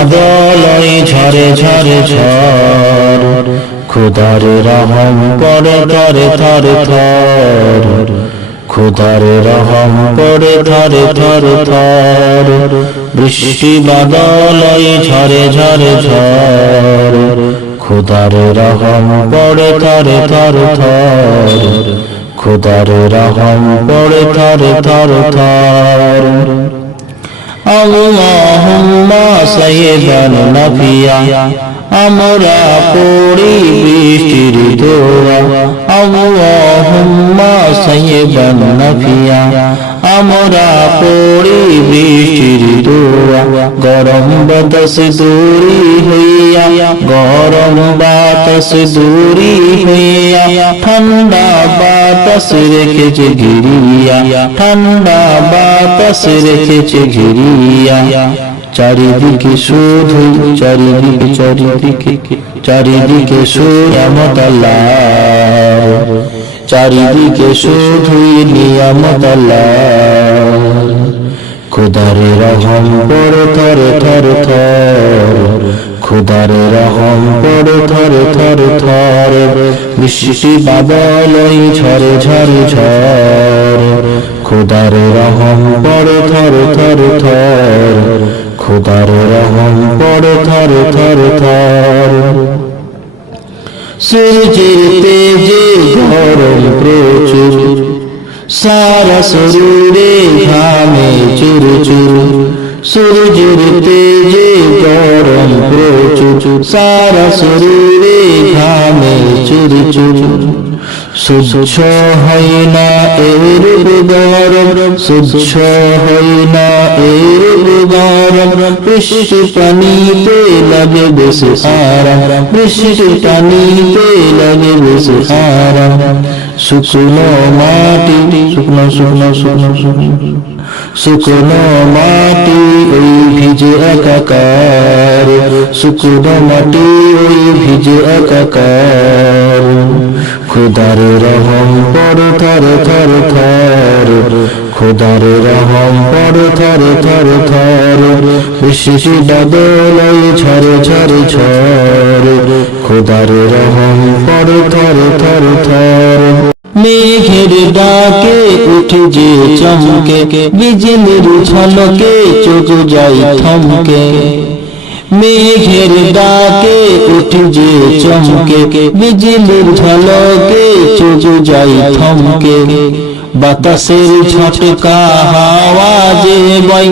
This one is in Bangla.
বাদলই ঝরে ঝরে ঝড় খোদার রহম পড়ে থরে থরে থর খোদার রহম পড়ে থরে থরে থর বৃষ্টি বাদলই ঝরে ঝরে ঝড় খোদার রহম পড়ে থরে থরে থর খোদার রহম পড়ে থরে থরে থর আল্লাহুম্মা সাইয়্যিদান নাফিয়া আমরা পড়ি বৃষ্টির দোয়া আল্লাহুম্মা সাইয়্যিদান নাফিয়া আমরা পড়ি বৃষ্টির দোয়া গরম বাতাস দূরি হইয়া গরম বাতাস দূরি হইয়া ঠান্ডা বাতাস রেখেছে ঘিরিয়া ঠান্ডা বাতাস রেখেছে ঘিরিয়া চারিদিকে শুধু চারিদিকে নিয়ামত আল্লাহ চারিদিকে শুধুই নিয়ামত আল্লাহ খোদার রহম পড়ে থরে থরে থর খোদার রহম পড়ে থরে থরে থর বৃষ্টি বাদলই ঝরে ঝরে ঝড় খোদার রহম পড়ে থরে থরে থর খোদার রহম পড়ে থরে থরে থর সূর্যের তেজে গরম প্রচুর সারা শরীরে ঘামে চুর চুর সূর্যের তেজে গরম প্রচুর সারা শরীরে ঘামে চুর চুর সহ্য হয় না এরূপ গরম সহ্য হয় না এরূপ গরম বৃষ্টি পানিতে লাগে বেশি আরাম বৃষ্টি পানিতে লাগে বেশি আরাম শুকনো মাটি শুকনো শুকনো শুকনো শুকনো মাটি ওই ভিজে একাকার শুকনো মাটি ওই ভিজে একাকার খোদার রহম পড়ে থরে থরে থর খোদার রহম পড়ে থরে থরে থর বৃষ্টি বাদলই ঝরে ঝরে ঝড় খোদার রহম পড়ে থরে থরে থর মেঘের ডাকে উঠে যে চমকে বিজলির ঝলকে চোখ যাই থমকে মেঘের ডাকে উঠে যে চমকে বিজলির ঝলকে চোখ যাই থমকে বাতাসের ঝটকা হাওয়া যে বয়